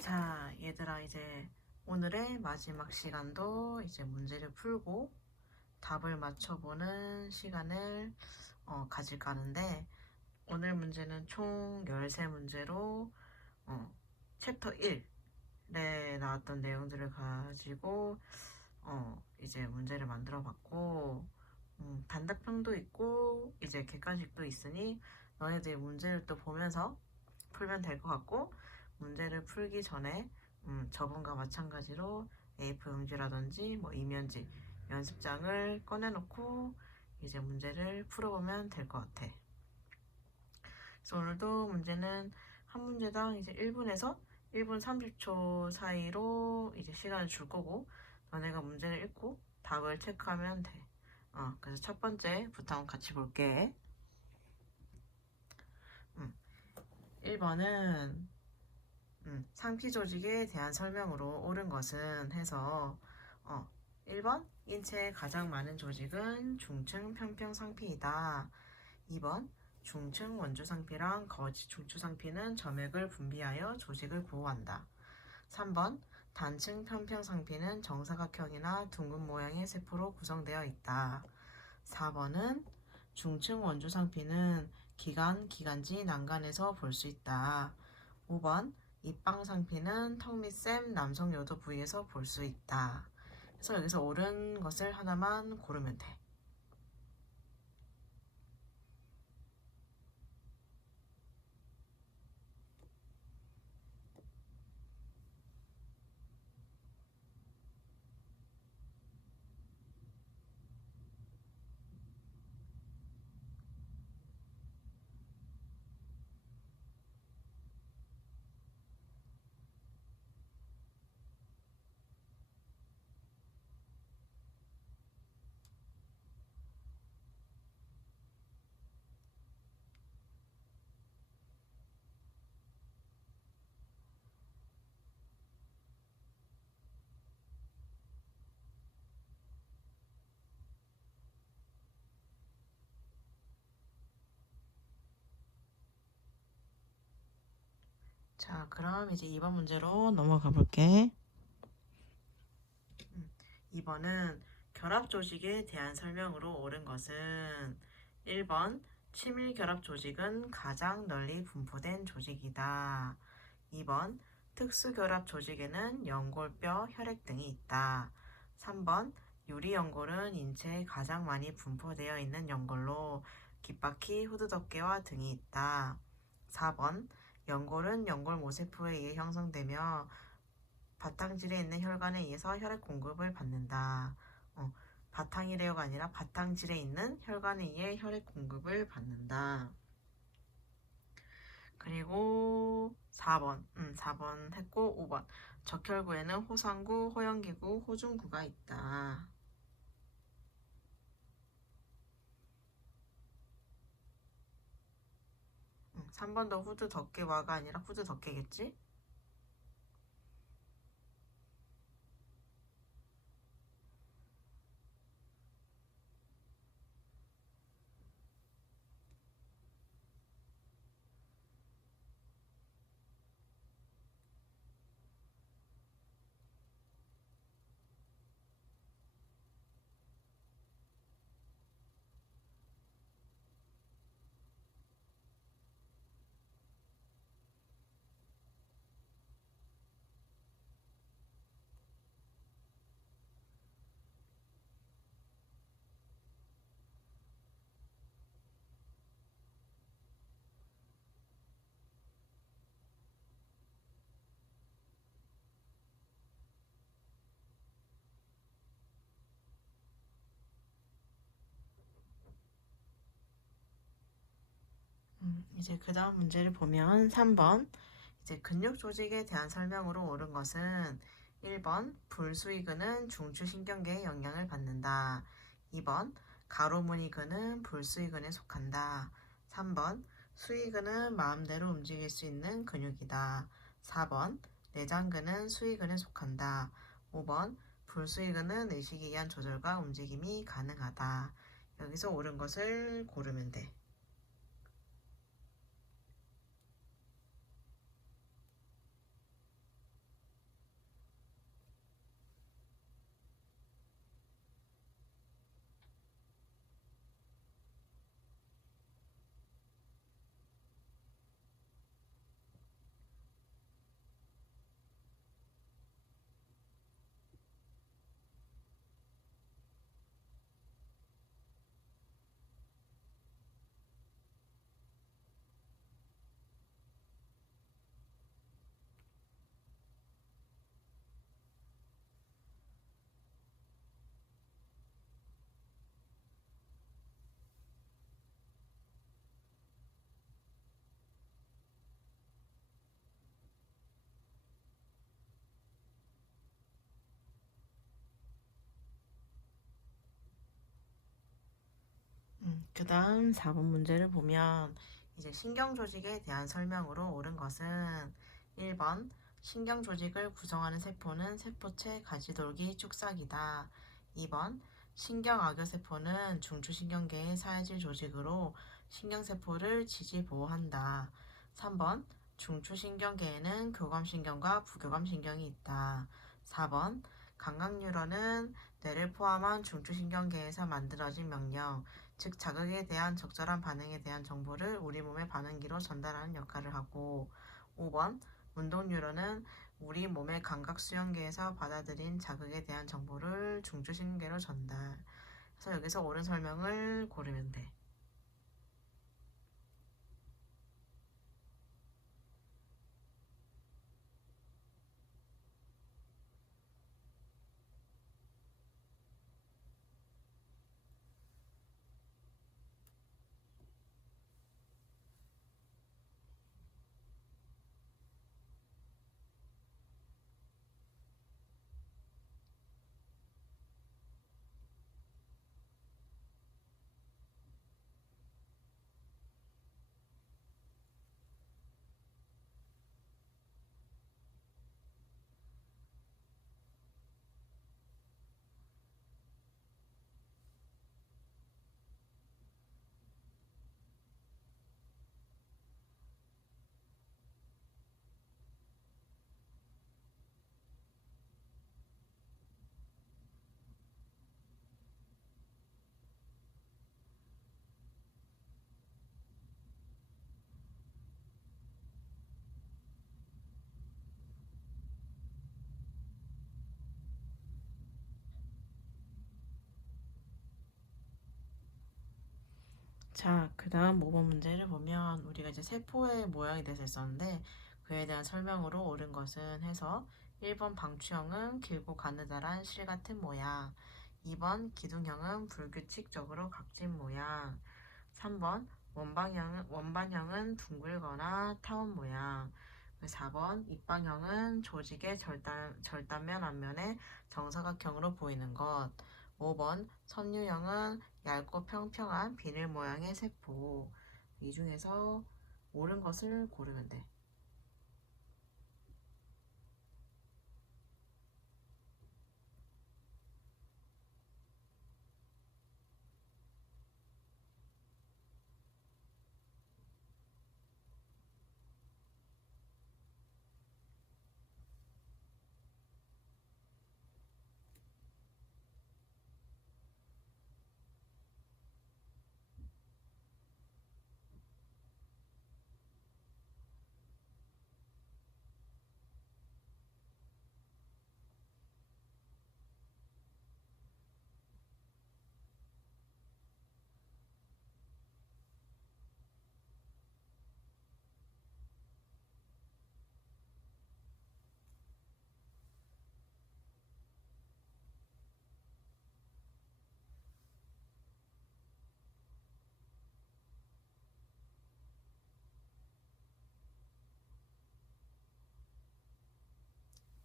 자, 얘들아, 이제 오늘의 마지막 시간도 이제 문제를 풀고 답을 맞춰보는 시간을 가질까 하는데, 오늘 문제는 총 13문제로 챕터 1에 나왔던 내용들을 가지고 이제 문제를 만들어 봤고, 단답형도 있고 이제 객관식도 있으니 너네들이 문제를 또 보면서 풀면 될 것 같고, 문제를 풀기 전에 저번과 마찬가지로 A4 용지라든지 뭐 이면지 연습장을 꺼내놓고 이제 문제를 풀어보면 될 것 같아. 그래서 오늘도 문제는 한 문제당 이제 1분에서 1분 30초 사이로 이제 시간을 줄 거고, 너네가 문제를 읽고 답을 체크하면 돼. 그래서 첫 번째부터 한번 같이 볼게. 1번은 상피 조직에 대한 설명으로 옳은 것은 해서 1번 인체에 가장 많은 조직은 중층 평평 상피이다. 2번 중층 원주 상피랑 거지 중추 상피는 점액을 분비하여 조직을 보호한다. 3번 단층 평평 상피는 정사각형이나 둥근 모양의 세포로 구성되어 있다. 4번은 중층 원주 상피는 기관지, 난간에서 볼 수 있다. 5번 입방 상피는 턱 및 샘, 남성 요도 부위에서 볼 수 있다. 그래서 여기서 옳은 것을 하나만 고르면 돼. 자, 그럼 이제 2번 문제로 넘어가 볼게. 2번은 결합 조직에 대한 설명으로 옳은 것은 1번 치밀 결합 조직은 가장 널리 분포된 조직이다. 2번 특수 결합 조직에는 연골뼈, 혈액 등이 있다. 3번 유리 연골은 인체에 가장 많이 분포되어 있는 연골로 귓바퀴, 후두덮개와 등이 있다. 4번 연골은 연골 모세포에 의해 형성되며 바탕질에 있는 혈관에 의해서 혈액 공급을 받는다. 바탕이래요가 아니라 바탕질에 있는 혈관에 의해 혈액 공급을 받는다. 그리고 4번 했고 5번 적혈구에는 호상구, 호영기구, 호중구가 있다. 3번도 후두 덮개와가 아니라 후두 덮개겠지? 이제 그 다음 문제를 보면 3번 이제 근육 조직에 대한 설명으로 옳은 것은 1번 불수의근은 중추신경계에 영향을 받는다. 2번 가로무늬근은 불수의근에 속한다. 3번 수의근은 마음대로 움직일 수 있는 근육이다. 4번 내장근은 수의근에 속한다. 5번 불수의근은 의식에 의한 조절과 움직임이 가능하다. 여기서 옳은 것을 고르면 돼. 그 다음 4번 문제를 보면 이제 신경조직에 대한 설명으로 옳은 것은 1번 신경조직을 구성하는 세포는 세포체 가지돌기 축삭이다. 2번 신경악여세포는 중추신경계의 사회질 조직으로 신경세포를 지지보호한다. 3번 중추신경계에는 교감신경과 부교감신경이 있다. 4번 감각뉴런은 뇌를 포함한 중추신경계에서 만들어진 명령, 즉 자극에 대한 적절한 반응에 대한 정보를 우리 몸의 반응기로 전달하는 역할을 하고 5번 운동뉴런은 우리 몸의 감각 수용계에서 받아들인 자극에 대한 정보를 중추신경계로 전달. 그래서 여기서 옳은 설명을 고르면 돼. 자, 그 다음 5번 문제를 보면 우리가 이제 세포의 모양에 대해서 했었는데 그에 대한 설명으로 옳은 것은 해서 1번 방추형은 길고 가느다란 실 같은 모양, 2번 기둥형은 불규칙적으로 각진 모양, 3번 원반형은 둥글거나 타원 모양, 4번 입방형은 조직의 절단면 앞면에 정사각형으로 보이는 것, 5번 섬유형은 얇고 평평한 비늘 모양의 세포. 이 중에서 옳은 것을 고르면 돼.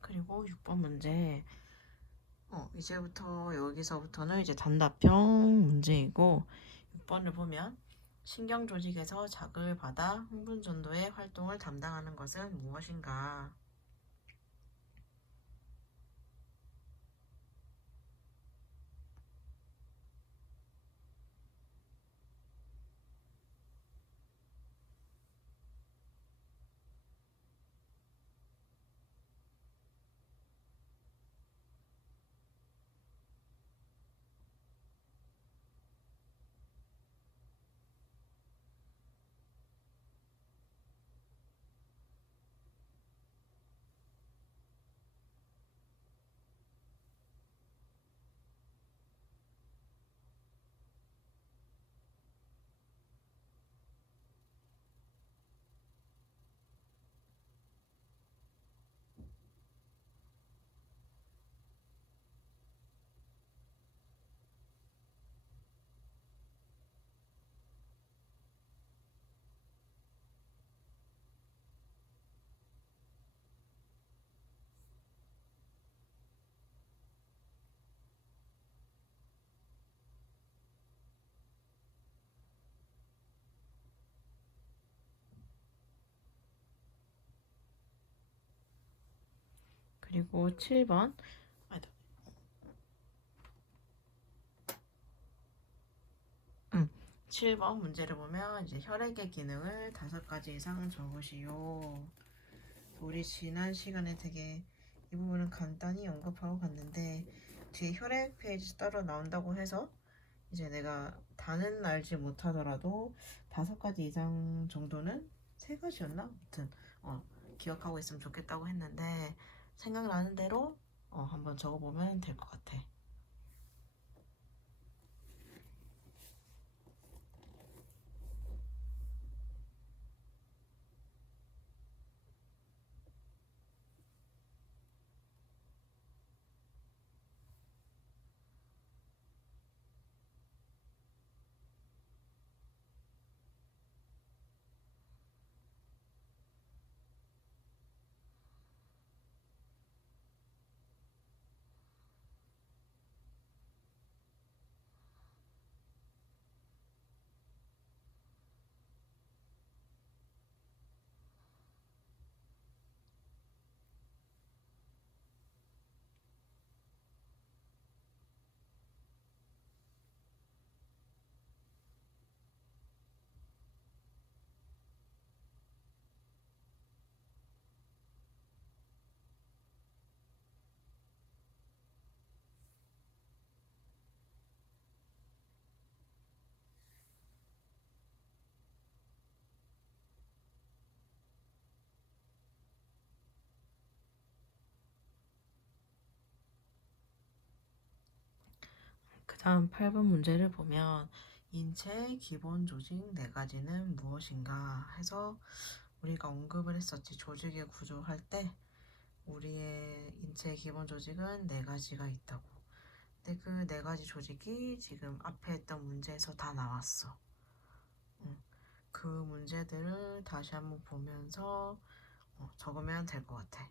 그리고 6번 문제. 이제부터 여기서부터는 이제 단답형 문제이고 6번을 보면 신경 조직에서 자극을 받아 흥분 전도의 활동을 담당하는 것은 무엇인가? 그리고 7번. 7번 문제를 보면 이제 혈액의 기능을 5가지 이상 적으시오. 우리 지난 시간에 되게 이 부분은 간단히 언급하고 갔는데 뒤에 혈액 페이지 따로 나온다고 해서 이제 내가 다는 알지 못하더라도 5가지 이상 정도는 3가지였나? 아무튼 기억하고 있으면 좋겠다고 했는데 생각나는 대로 한번 적어보면 될 것 같아. 그 다음 8번 문제를 보면 인체의 기본 조직 4가지는 무엇인가 해서 우리가 언급을 했었지. 조직의 구조할 때 우리의 인체의 기본 조직은 4가지가 있다고. 근데 그 4가지 조직이 지금 앞에 했던 문제에서 다 나왔어. 그 문제들을 다시 한번 보면서 적으면 될 것 같아.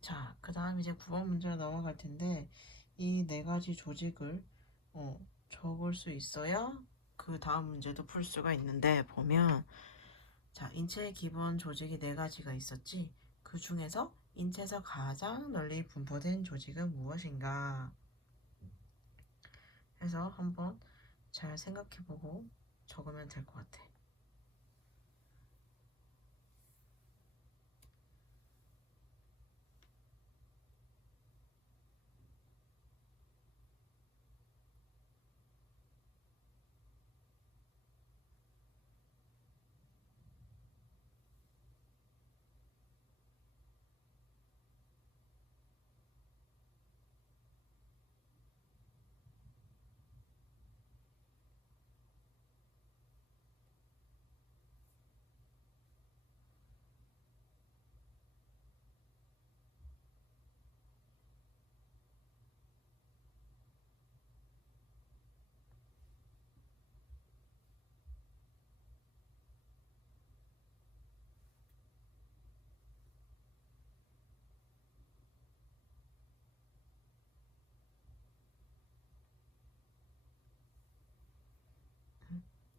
자, 그 다음 이제 9번 문제로 넘어갈 텐데 이 4가지 조직을 적을 수 있어야 그 다음 문제도 풀 수가 있는데 보면 자, 인체의 기본 조직이 4가지가 있었지. 그 중에서 인체에서 가장 널리 분포된 조직은 무엇인가 해서 한번 잘 생각해보고 적으면 될 것 같아.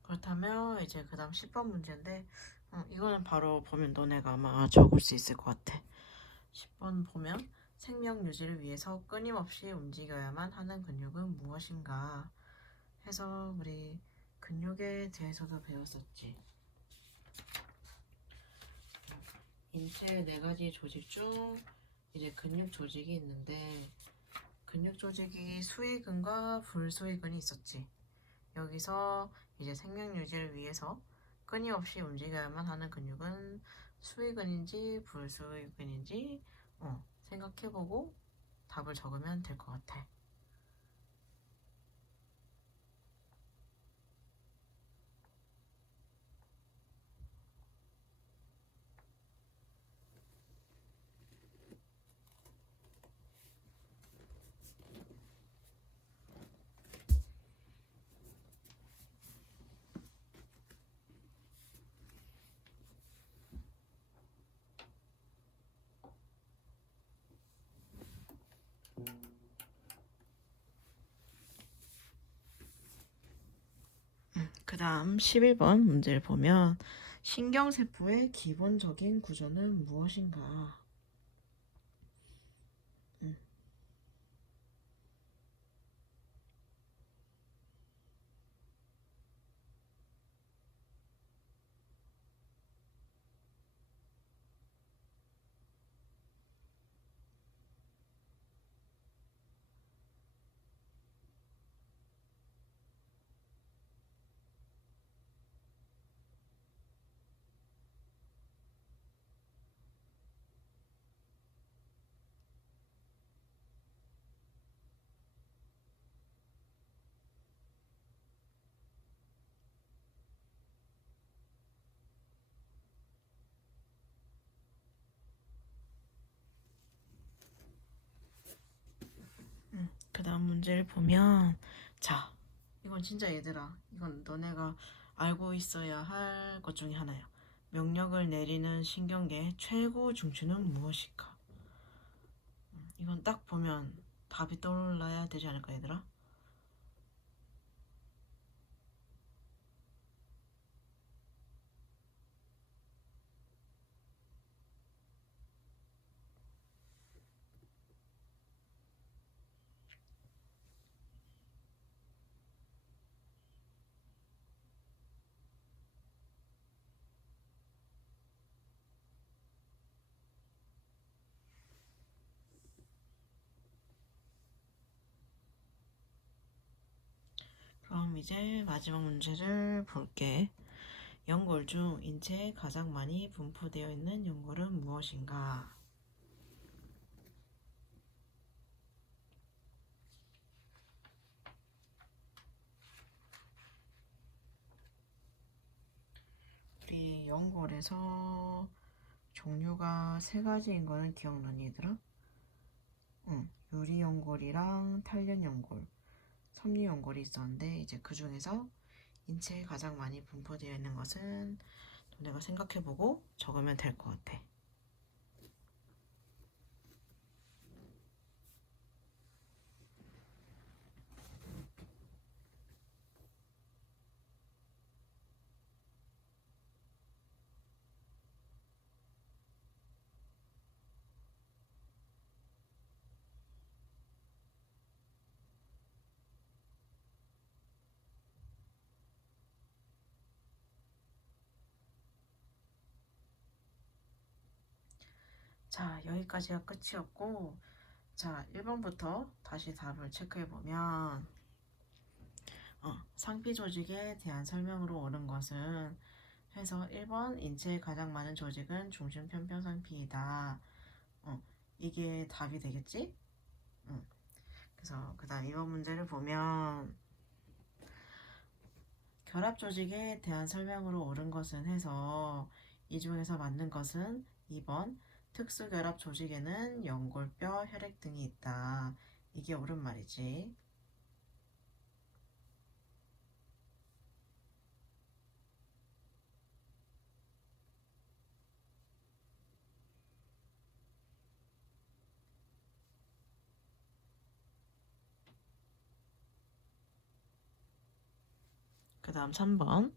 그렇다면 이제 그 다음 10번 문제인데 이거는 바로 보면 너네가 아마 적을 수 있을 것 같아. 10번 보면 생명 유지를 위해서 끊임없이 움직여야만 하는 근육은 무엇인가 해서 우리 근육에 대해서도 배웠었지. 인체 네 가지 조직 중 이제 근육 조직이 있는데 근육 조직이 수의근과 불수의근이 있었지. 여기서 이제 생명 유지를 위해서 끊임없이 움직여야만 하는 근육은 수의근인지 불수의근인지 생각해보고 답을 적으면 될 것 같아. 그 다음 11번 문제를 보면 신경세포의 기본적인 구조는 무엇인가? 음, 그 다음 문제를 보면 자, 이건 진짜 얘들아, 이건 너네가 알고 있어야 할 것 중에 하나야. 명령을 내리는 신경계의 최고 중추는 무엇일까? 이건 딱 보면 답이 떠올라야 되지 않을까 얘들아? 그럼 이제 마지막 문제를 볼게. 연골 중 인체에 가장 많이 분포되어 있는 연골은 무엇인가? 우리 연골에서 종류가 세 가지인 거는 기억나니 얘들아? 응, 유리연골이랑 탄련연골, 섬유연골이 있었는데 이제 그 중에서 인체에 가장 많이 분포되어 있는 것은 너네가 생각해보고 적으면 될 것 같아. 자, 여기까지가 끝이었고, 자, 1번부터 다시 답을 체크해보면, 상피 조직에 대한 설명으로 옳은 것은 해서 1번 인체에 가장 많은 조직은 중심편평상피이다. 이게 답이 되겠지? 그래서 그 다음 2번 문제를 보면 결합 조직에 대한 설명으로 옳은 것은 해서 이 중에서 맞는 것은 2번 특수결합 조직에는 연골뼈, 혈액 등이 있다. 이게 옳은 말이지. 그 다음 3번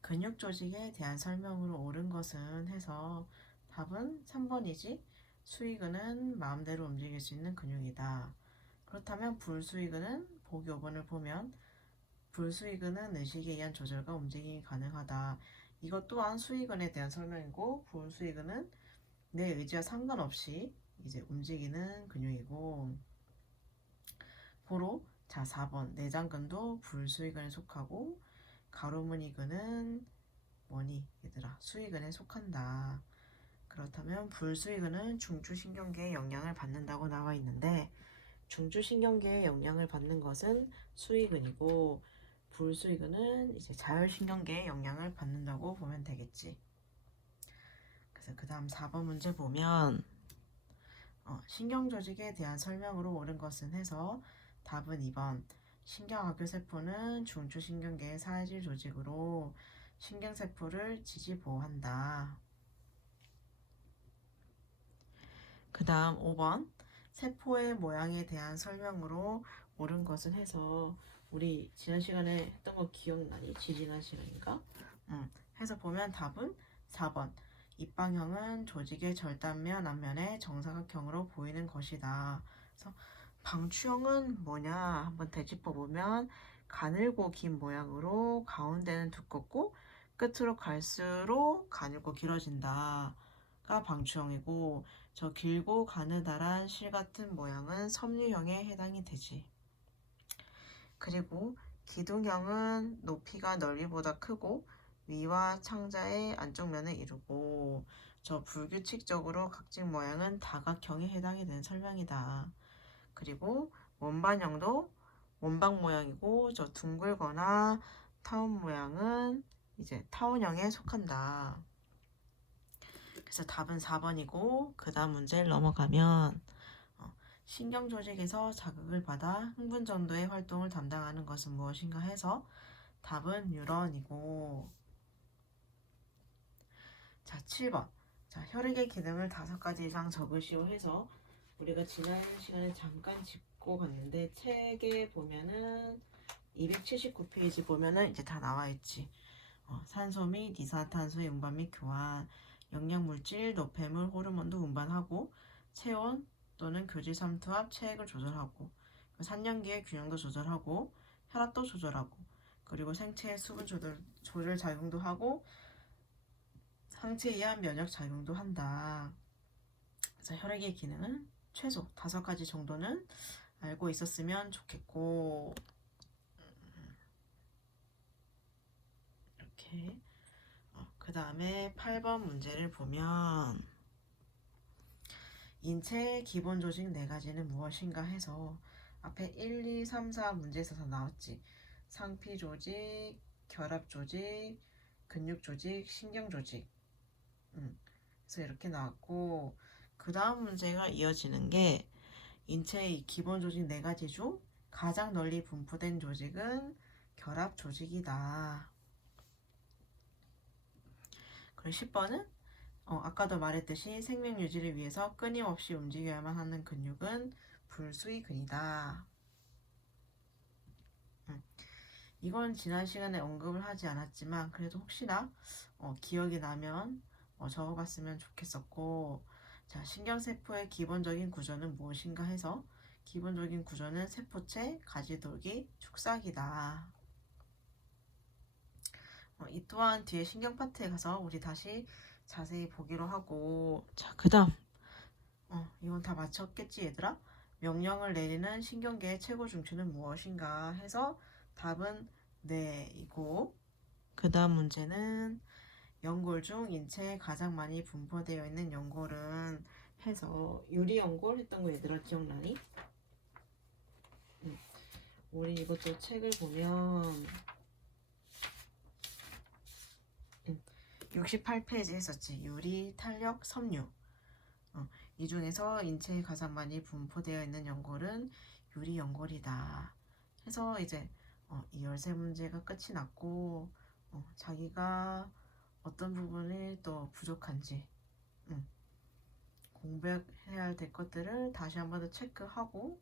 근육 조직에 대한 설명으로 옳은 것은 해서 답은 3번이지. 수의근은 마음대로 움직일 수 있는 근육이다. 그렇다면 불수의근은 보기 5번을 보면 불수의근은 의식에 의한 조절과 움직임이 가능하다. 이것 또한 수의근에 대한 설명이고 불수의근은 내 의지와 상관없이 이제 움직이는 근육이고 보로 자 4번 내장근도 불수의근에 속하고 가로무늬근은 뭐니 얘들아 수의근에 속한다. 그렇다면 불수의근은 중추신경계의 영향을 받는다고 나와 있는데 중추신경계의 영향을 받는 것은 수의근이고 불수의근은 이제 자율신경계의 영향을 받는다고 보면 되겠지. 그래서 그 다음 4번 문제 보면 신경조직에 대한 설명으로 옳은 것은 해서 답은 2번 신경악교세포는 중추신경계의 사회질 조직으로 신경세포를 지지보호한다. 그 다음 5번 세포의 모양에 대한 설명으로 옳은 것은 해서 우리 지난 시간에 했던 거 기억나니? 지지난 시간인가? 해서 보면 답은 4번 입방형은 조직의 절단면 앞면에 정사각형으로 보이는 것이다. 그래서 방추형은 뭐냐 한번 되짚어 보면 가늘고 긴 모양으로 가운데는 두껍고 끝으로 갈수록 가늘고 길어진다가 방추형이고 저 길고 가느다란 실 같은 모양은 섬유형에 해당이 되지. 그리고 기둥형은 높이가 넓이보다 크고 위와 창자의 안쪽 면을 이루고 저 불규칙적으로 각진 모양은 다각형에 해당이 되는 설명이다. 그리고 원반형도 원방 모양이고 저 둥글거나 타원 모양은 이제 타원형에 속한다. 그래서 답은 4번이고 그 다음 문제를 넘어가면 신경조직에서 자극을 받아 흥분 정도의 활동을 담당하는 것은 무엇인가 해서 답은 뉴런이고 자 7번 자 혈액의 기능을 5가지 이상 적으시오 해서 우리가 지난 시간에 잠깐 짚고 갔는데 책에 보면은 279페이지 보면은 이제 다 나와 있지. 산소 및 이산화탄소의 운반 및 교환, 영양물질, 노폐물, 호르몬도 운반하고 체온 또는 교질 삼투압, 체액을 조절하고 산년기의 균형도 조절하고 혈압도 조절하고 그리고 생체의 수분 조절 작용도 하고 상체에 의한 면역 작용도 한다. 그래서 혈액의 기능은 최소 5가지 정도는 알고 있었으면 좋겠고 이렇게 그 다음에 8번 문제를 보면 인체의 기본 조직 4가지는 무엇인가 해서 앞에 1, 2, 3, 4 문제에서 다 나왔지. 상피 조직, 결합 조직, 근육 조직, 신경 조직. 그래서 이렇게 나왔고 그 다음 문제가 이어지는 게 인체의 기본 조직 4가지 중 가장 널리 분포된 조직은 결합 조직이다. 그리고 10번은 아까도 말했듯이 생명 유지를 위해서 끊임없이 움직여야만 하는 근육은 불수의근이다. 이건 지난 시간에 언급을 하지 않았지만 그래도 혹시나 기억이 나면 적어봤으면 좋겠었고 자 신경세포의 기본적인 구조는 무엇인가 해서 기본적인 구조는 세포체, 가지돌기, 축삭이다. 이 또한 뒤에 신경 파트에 가서 우리 다시 자세히 보기로 하고 자 그 다음 이건 다 맞췄겠지 얘들아? 명령을 내리는 신경계의 최고 중추는 무엇인가 해서 답은 네이고 그 다음 문제는 연골 중 인체에 가장 많이 분포되어 있는 연골은 해서 유리연골 했던 거 얘들아 기억나니? 우리 이것도 책을 보면 68페이지 했었지. 유리, 탄력, 섬유. 이 중에서 인체에 가장 많이 분포되어 있는 연골은 유리 연골이다. 해서 이제 이 13문제가 끝이 났고 자기가 어떤 부분이 또 부족한지 공부해야 될 것들을 다시 한 번 더 체크하고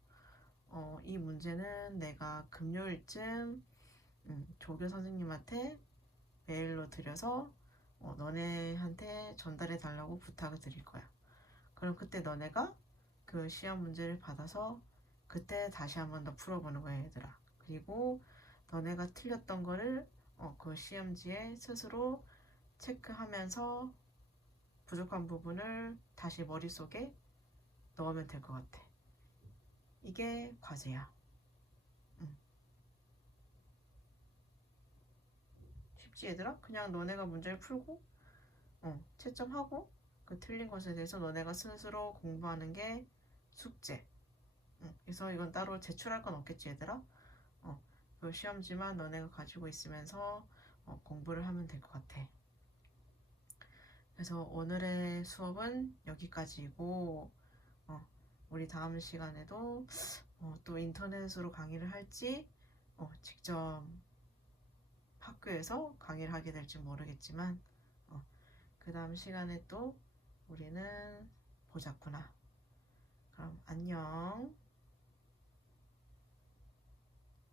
이 문제는 내가 금요일쯤 조교 선생님한테 메일로 드려서 너네한테 전달해 달라고 부탁을 드릴 거야. 그럼 그때 너네가 그 시험 문제를 받아서 그때 다시 한 번 더 풀어보는 거야, 얘들아. 그리고 너네가 틀렸던 거를 그 시험지에 스스로 체크하면서 부족한 부분을 다시 머릿속에 넣으면 될 것 같아. 이게 과제야. 응. 쉽지, 얘들아? 그냥 너네가 문제를 풀고 채점하고 그 틀린 것에 대해서 너네가 스스로 공부하는 게 숙제. 그래서 이건 따로 제출할 건 없겠지, 얘들아? 그 시험지만 너네가 가지고 있으면서 공부를 하면 될 것 같아. 그래서 오늘의 수업은 여기까지고, 우리 다음 시간에도 또 인터넷으로 강의를 할지, 직접 학교에서 강의를 하게 될지 모르겠지만, 그 다음 시간에 또 우리는 보자꾸나. 그럼 안녕.